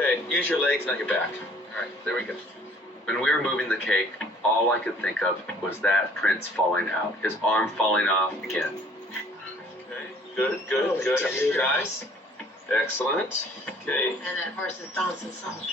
Okay, use your legs, not your back. All right, there we go. When we were moving the cake, all I could think of was that prince falling out, his arm falling off again. Okay, good, good, good. Guys, excellent. Okay. And that horse is bouncing something.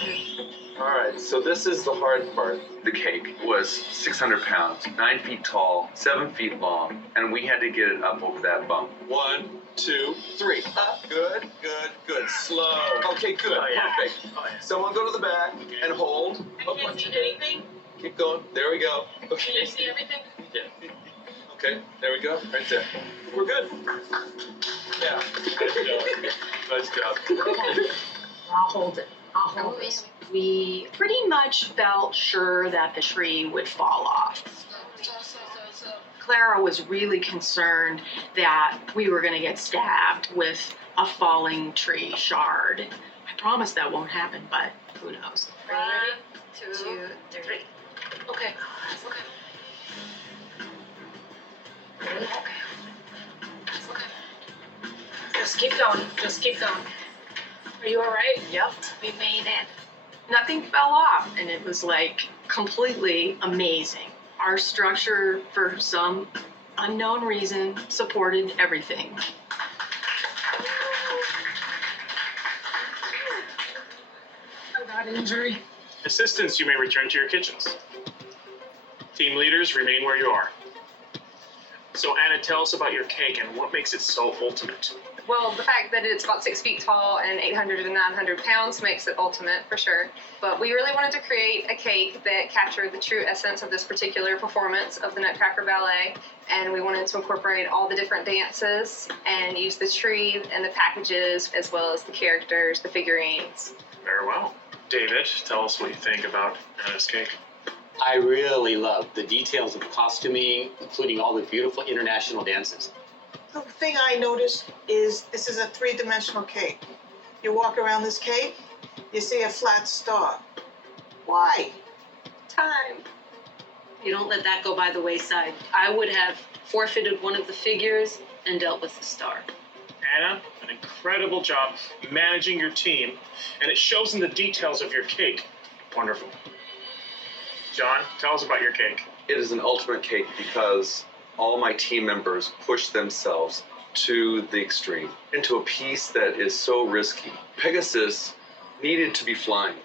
All right, so this is the hard part. The cake was 600 pounds, 9 feet tall, 7 feet long, and we had to get it up over that bump. 1, 2, 3. Up. Good, good, good. Slow. Okay, good. Perfect. Someone go to the back and hold. I can't see anything. Keep going. There we go. Can you see everything? Yeah. Okay, there we go. Right there. We're good. Yeah. Nice job. Nice job. I'll hold it. I'll hold this. We pretty much felt sure that the tree would fall off. Clara was really concerned that we were going to get stabbed with a falling tree shard. I promise that won't happen, but who knows? 1, 2, 3. Okay. Okay. Ready? Okay. Okay. Just keep going. Just keep going. Are you all right? Yep. We made it. Nothing fell off, and it was like completely amazing. Our structure, for some unknown reason, supported everything. Without injury. Assistants, you may return to your kitchens. Team leaders, remain where you are. So Anna, tell us about your cake and what makes it so ultimate. Well, the fact that it's about 6 feet tall and 800 to 900 pounds makes it ultimate for sure. But we really wanted to create a cake that captured the true essence of this particular performance of the Nutcracker Ballet. And we wanted to incorporate all the different dances and use the tree and the packages as well as the characters, the figurines. Very well. David, tell us what you think about Anna's cake. I really love the details of costuming, including all the beautiful international dances. The thing I noticed is this is a 3-dimensional cake. You walk around this cake, you see a flat star. Why? Time. You don't let that go by the wayside. I would have forfeited one of the figures and dealt with the star. Anna, an incredible job managing your team, and it shows in the details of your cake. Wonderful. John, tell us about your cake. It is an ultimate cake because all my team members push themselves to the extreme, into a piece that is so risky. Pegasus needed to be flying.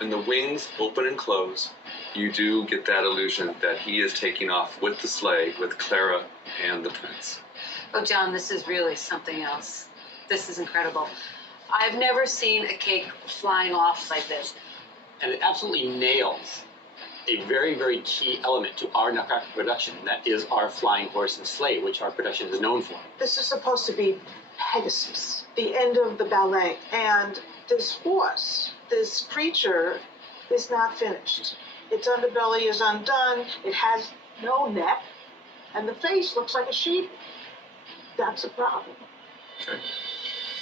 And the wings open and close, you do get that illusion that he is taking off with the sleigh, with Clara and the prince. Oh, John, this is really something else. This is incredible. I've never seen a cake flying off like this. And it absolutely nails a very, very key element to our Nutcracker production, and that is our flying horse and sleigh, which our production is known for. This is supposed to be Pegasus, the end of the ballet. And this horse, this creature, is not finished. Its underbelly is undone, it has no neck, and the face looks like a sheep. That's a problem. Okay.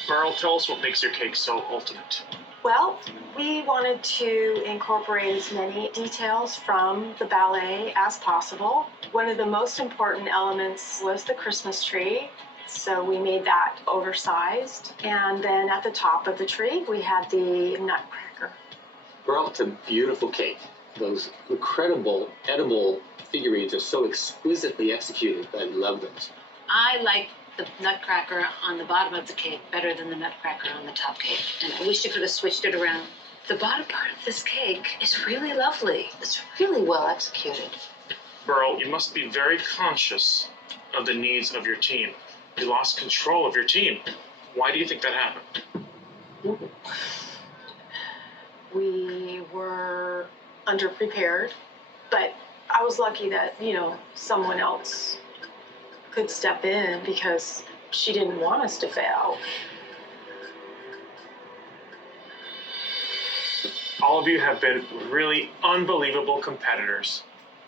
Merle, tell us what makes your cake so ultimate. Well, we wanted to incorporate as many details from the ballet as possible. One of the most important elements was the Christmas tree, so we made that oversized. And then at the top of the tree, we had the Nutcracker. Well, it's a beautiful cake. Those incredible edible figurines are so exquisitely executed. I love those. I like the nutcracker on the bottom of the cake better than the nutcracker on the top cake. And I wish you could have switched it around. The bottom part of this cake is really lovely. It's really well executed. Burl, you must be very conscious of the needs of your team. You lost control of your team. Why do you think that happened? We were underprepared, but I was lucky that, someone else could step in because she didn't want us to fail. All of you have been really unbelievable competitors.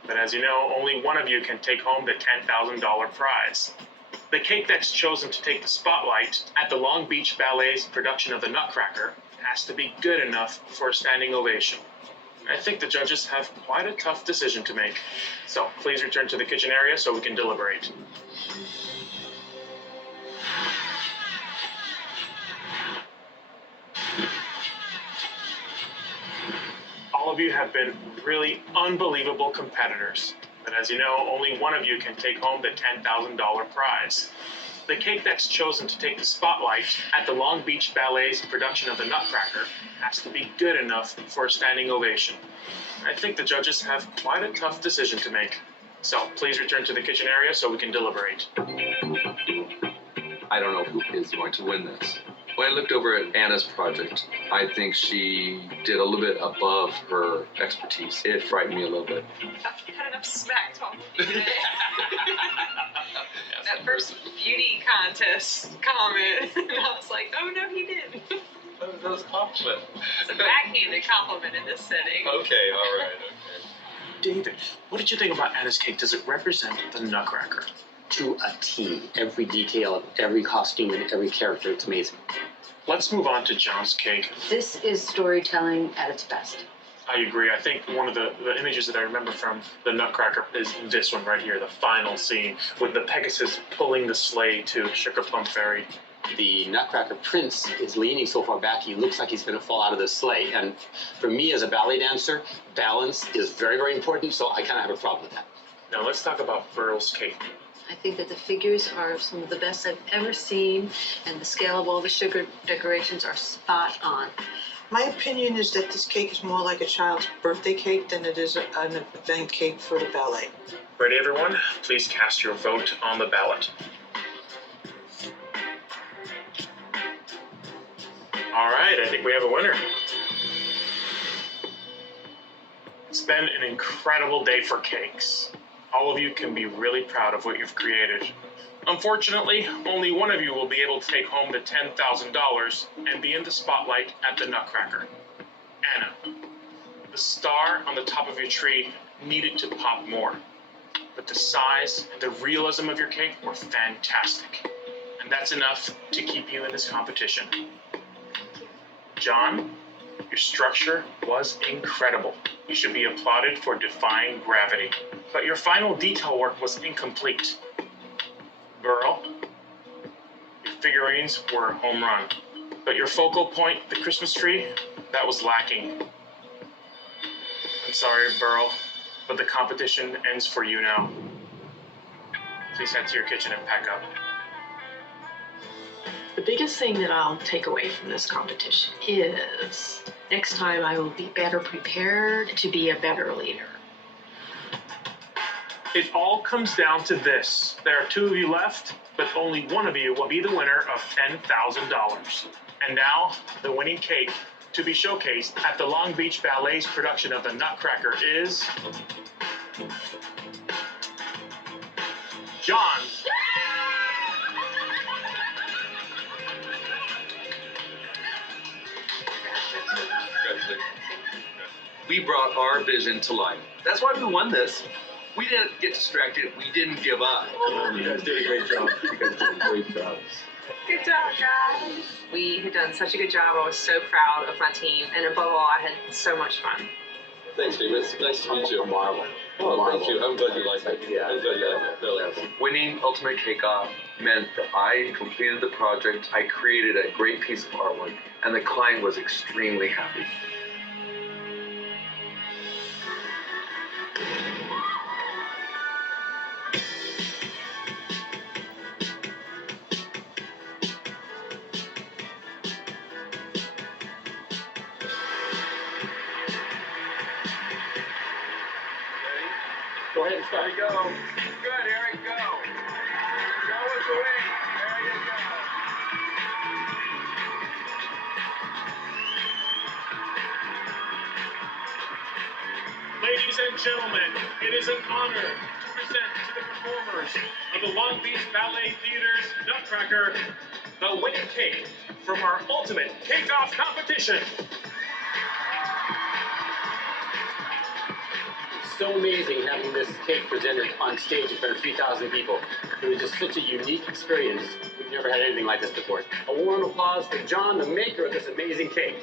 But as you know, only one of you can take home the $10,000 prize. The cake that's chosen to take the spotlight at the Long Beach Ballet's production of the Nutcracker has to be good enough for a standing ovation. I think the judges have quite a tough decision to make. So please return to the kitchen area so we can deliberate. all of you have been really unbelievable competitors. But as you know, only one of you can take home the $10,000 prize. The cake that's chosen to take the spotlight at the Long Beach Ballet's production of the Nutcracker has to be good enough for a standing ovation. I think the judges have quite a tough decision to make. So please return to the kitchen area so we can deliberate. I don't know who is going to win this. When I looked over at Anna's project, I think she did a little bit above her expertise. It frightened me a little bit. I've had enough smack talk with you today. That first beauty contest comment, and I was like, oh no, he didn't. That was a compliment. It's a backhanded compliment in this setting. Okay, all right, okay. David, what did you think about Anna's cake? Does it represent the Nutcracker? To a T, every detail of every costume and every character, it's amazing. Let's move on to John's cake. This is storytelling at its best. I agree. I think one of the images that I remember from the Nutcracker is this one right here, the final scene with the Pegasus pulling the sleigh to Sugar Plum Fairy. The Nutcracker Prince is leaning so far back, he looks like he's going to fall out of the sleigh. And for me as a ballet dancer, balance is very, very important, so I kind of have a problem with that. Now let's talk about Burl's cake. I think that the figures are some of the best I've ever seen, and the scale of all the sugar decorations are spot on. My opinion is that this cake is more like a child's birthday cake than it is an event cake for the ballet. Ready, everyone? Please cast your vote on the ballot. All right, I think we have a winner. It's been an incredible day for cakes. All of you can be really proud of what you've created. Unfortunately, only one of you will be able to take home the $10,000 and be in the spotlight at the Nutcracker. Anna, the star on the top of your tree needed to pop more, but the size and the realism of your cake were fantastic, and that's enough to keep you in this competition. John, your structure was incredible. You should be applauded for defying gravity. But your final detail work was incomplete. Burl, your figurines were a home run. But your focal point, the Christmas tree, that was lacking. I'm sorry, Burl, but the competition ends for you now. Please head to your kitchen and pack up. The biggest thing that I'll take away from this competition is next time I will be better prepared to be a better leader. It all comes down to this. There are two of you left, but only one of you will be the winner of $10,000. And now, the winning cake to be showcased at the Long Beach Ballet's production of the Nutcracker is John's. We brought our vision to life. That's why we won this. We didn't get distracted. We didn't give up. You guys did a great job. You guys did a great job. Good job, guys. We had done such a good job. I was so proud of my team, and above all, I had so much fun. Thanks, David. It's nice to meet you. Marvel. Oh, thank you. I'm glad you liked it. Yeah. I'm glad you liked it. Really. Winning Ultimate Cake Off meant that I completed the project. I created a great piece of artwork, and the client was extremely happy. Go ahead and start. There you go. Good, Eric, go. Show us the way. There you go. Ladies and gentlemen, it is an honor to present to the performers of the Long Beach Ballet Theater's Nutcracker, the winning cake from our Ultimate Cake-Off competition. So amazing having this cake presented on stage in front of 3,000 people. It was just such a unique experience. We've never had anything like this before. A warm applause for John, the maker of this amazing cake.